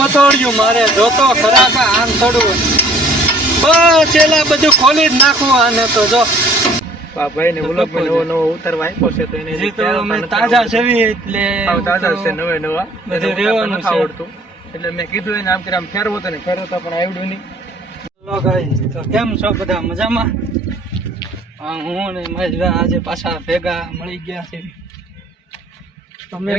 મથોડિયું મારે જોતો ખરા કે આમ થોડું બસ એલા બધું ખોલી જ નાખવું આને તો જો ભાઈ ને વ્લોગમાં નવો નવો ઉતારવા આપ્યો છે તો એને તો અમે તાજા સેવી એટલે તાજા છે નવે નવા બધું રહેવાનું છે આવડતું એટલે મેં કીધું એને આમ કે આમ ફેરવો તો ને ફેરવતા પણ આવડ્યું નહીં. લો ગાઈસ તો કેમ છો બધા મજામાં? હા હું ને મહેશભાઈ આજે પાછા ભેગા મળી ગયા છે. તમે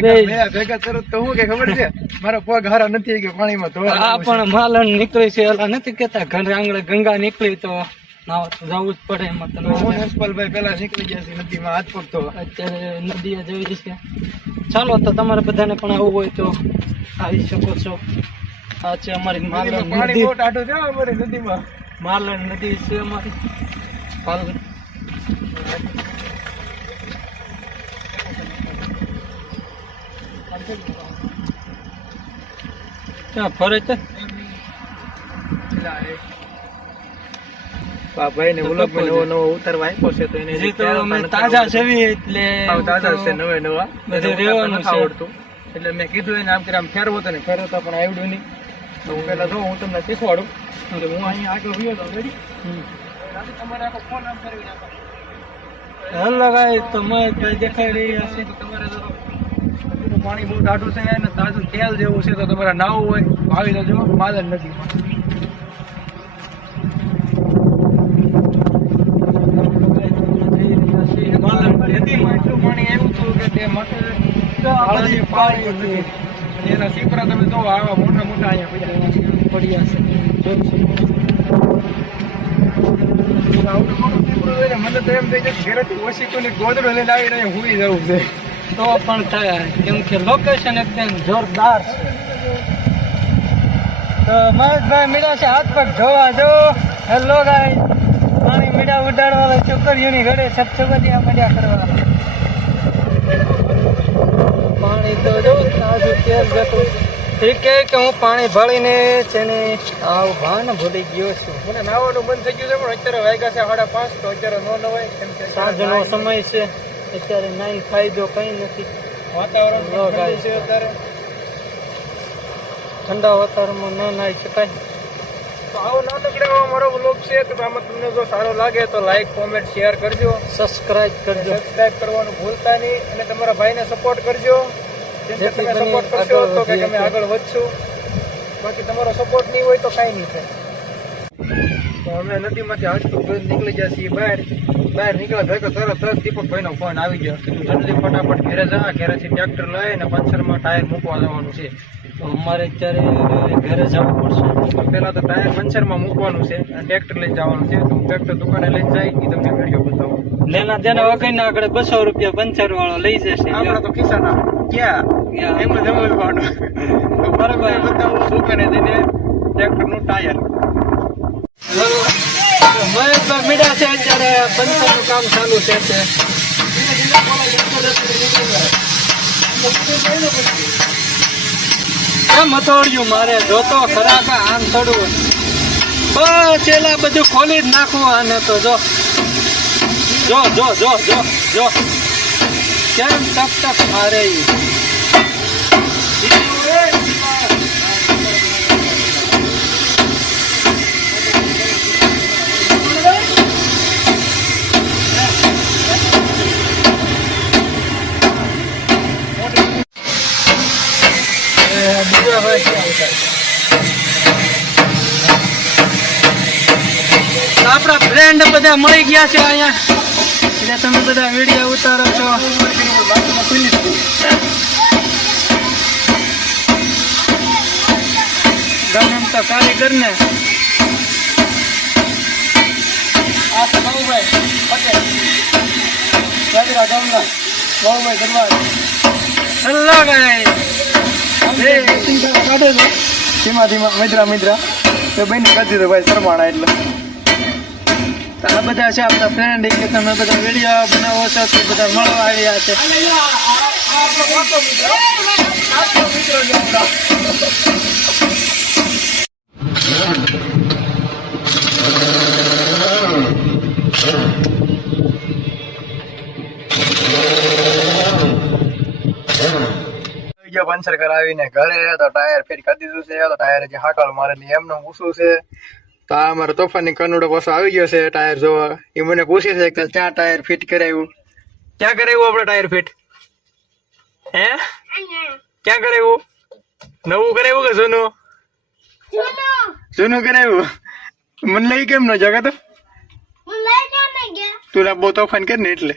ભેગા તરત તો હું કે ખબર છે મારો પગ હારા નથી કે પાણીમાં ધોવા આ પણ માલણ નીકળી છે એલા નથી કેતા ઘર આંગણે ગંગા નીકળી તો નાવા તો જવું જ પડે એમાં તો હું હસપાલભાઈ પેલા નીકળી ગયા છે નદીમાં હાથ પગ ધોવા. અત્યારે નદીએ જવી છે. ચાલો તો તમારે બધાને પણ આવવું હોય તો આવી શકો છો. આ છે અમારી માલણ પાણી નદી. બહુ ટાઢું છે અમારી નદીમાં. માલણ નદી છે અમારી પાલન. ક્યાં ફરે છે ભાઈ ને વ્લોગમાં નવો નવો ઉતારવા આપ્યો છે તો એને તો અમે તાજા સેવી એટલે તાજા છે નવે નવા બધું રહેવાનું છે. આવડતું એટલે મેં કીધું એને આમ કે આમ ફેરવો તો ને ફેરવતા પણ આવડ્યું નહીં. તો હું પેલા જો હું તમને શીખવાડું એટલે હું અહીંયા આગળ ગયો તો રેડી તમારે આખો ફોન આમ ફેરવી નાખો. હેલો ગાઈસ તો મહેશભાઈ દેખાઈ રહ્યા છે. તો તમારે જો પાણી બહુ ટાઢું છે અને તાજું તેલ જેવું છે તો તમારે નાવું હોય આવી જજો માલણ નથી. એટલું પાણી આવ્યું હતું કે તે માથે પાણી હતું. એના સીપરા તમે જો આવા મોટા મોટા અહીંયા પડ્યા છે. આવડું મોટું સીપરું હોય ને મને તો એમ થઈ જાય ઘરેથી ઓછી કોની ગોદડો લઈને આવીને અહીંયા હુઈ જવું છે. તો પણ થાય કેમ કે લોકેશન એકદમ જોરદાર છે. તો મહેશભાઈ મીડા છે હાથ પગ ધોવા જો. હેલો ગાઈસ પાણી મીડા ઉડાડવા છોકરીઓની ઘરે સત્સંગતિયા મજા કરવા પાણી તો જો તાજું તેલ જતું. ઠીક કે હું પાણી ભળીને છે ને આવું ભાન ભૂલી ગયો છું. મને નાવાનું બંધ થઈ ગયું છે પણ અત્યારે વાગ્યા છે 5:30 તો અત્યારે ન નવાય કેમ કે સાંજનો સમય છે અત્યારે નાઈ ફાયદો કઈ નથી. વાતાવરણ છે અત્યારે ઠંડા વાતાવરણમાં ન નાઈ શકાય. તો આવો નાનકડો એવો મારો વ્લોગ છે તો આમાં તમને જો સારો લાગે તો લાઈક કોમેન્ટ શેર કરજો. સબસ્ક્રાઇબ કરજો. સબસ્ક્રાઇબ કરવાનું ભૂલતા નહીં અને તમારા ભાઈને સપોર્ટ કરજો. જેમ કે તમે સપોર્ટ કરશો તો કંઈક અમે આગળ વધશું. બાકી તમારો સપોર્ટ નહીં હોય તો કાંઈ નહીં થાય. તો અમે નદીમાંથી હાથતું નીકળી ગયા છીએ બહાર નીકળ્યા ભેગો તરત દીપકભાઈનો ફોન આવી ગયો. કીધું જલ્દી ફટાફટ ઘરે જા ઘરેથી ટ્રેક્ટર લઈને પંચરમાં ટાયર મૂકવા જવાનું છે. તો અમારે અત્યારે ઘરે જવું પડશે. પેલા તો ટાયર પંચરમાં મૂકવાનું છે અને ટ્રેક્ટર લઈને જવાનું છે. તો ટ્રેક્ટર દુકાને લઈને જાય એ તમને વિડીયો બતાવો. લેના દેના વગર ના આગળ 200 રૂપિયા પંચર વાળો લઈ જશે. આપણા તો ખિસ્સાના ક્યાં એમ જ સમજવાનું. તો બરાબર બતાવું દુકાને જઈને ટ્રેક્ટરનું ટાયર. મહેશભાઈ મીડા છે અત્યારે પંચરનું કામ ચાલુ છે. કેમ મથોડિયું મારે જોતો ખરા કે આમ થોડું બસ એલા બધું ખોલી જ નાખવું આને તો જો જો જો જો જો જો કેમ ટક ટક મારે. આપણા ફ્રેન્ડ બધા મળી ગયા છે અહીંયા એટલે તમે બધા વિડીયો ઉતારો છો. ગમે એમ તો કારીગર ને આ તો બાબુભાઈ પટેલ ગાજરા ગામના બાબુભાઈ દરબાર. હેલો ગાઈસ કાઢે છે ધીમા ધીમા મિત્રા તો બહેન કાઢી દો ભાઈ શરમાણા એટલે. આ બધા છે આપણા ફ્રેન્ડ કે તમે બધા વિડીયો બનાવો છો તો બધા મળવા આવ્યા છે. પંચર કરાવીને ઘરે તો ટાયર ફિટ કરી દીધું છે. તો ટાયર જે હાકલ મારે ની એમનું પૂછવું છે. તો આ અમારો તોફાની કનુડો પાછો આવી ગયો છે ટાયર જોવા. એ મને પૂછે છે કે ક્યાં ટાયર ફિટ કરાવ્યું, ક્યાં કરાવ્યું આપણે ટાયર ફિટ? હે ક્યાં કરાવ્યું? નવું કરાવ્યું કે જૂનું? જૂનું કરાવ્યું. મને લઈ કેમ ન જગા તો તું બહુ તોફાન કર ને એટલે.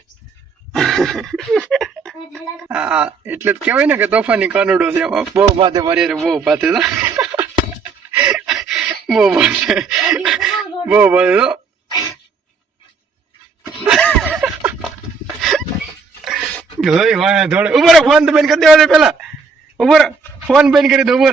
હા એટલે જ કેવાય ને કે તોફાની કાનુડો છે. બહુ ભાતે મારી બહુ ભાતે બહુ ભાતે બહુ ભાતે તો ધોડે ઉભો ફોન તો બેન કરી દેવા દે પેલા. ઉભો ફોન બેન કરી દો. ઉભો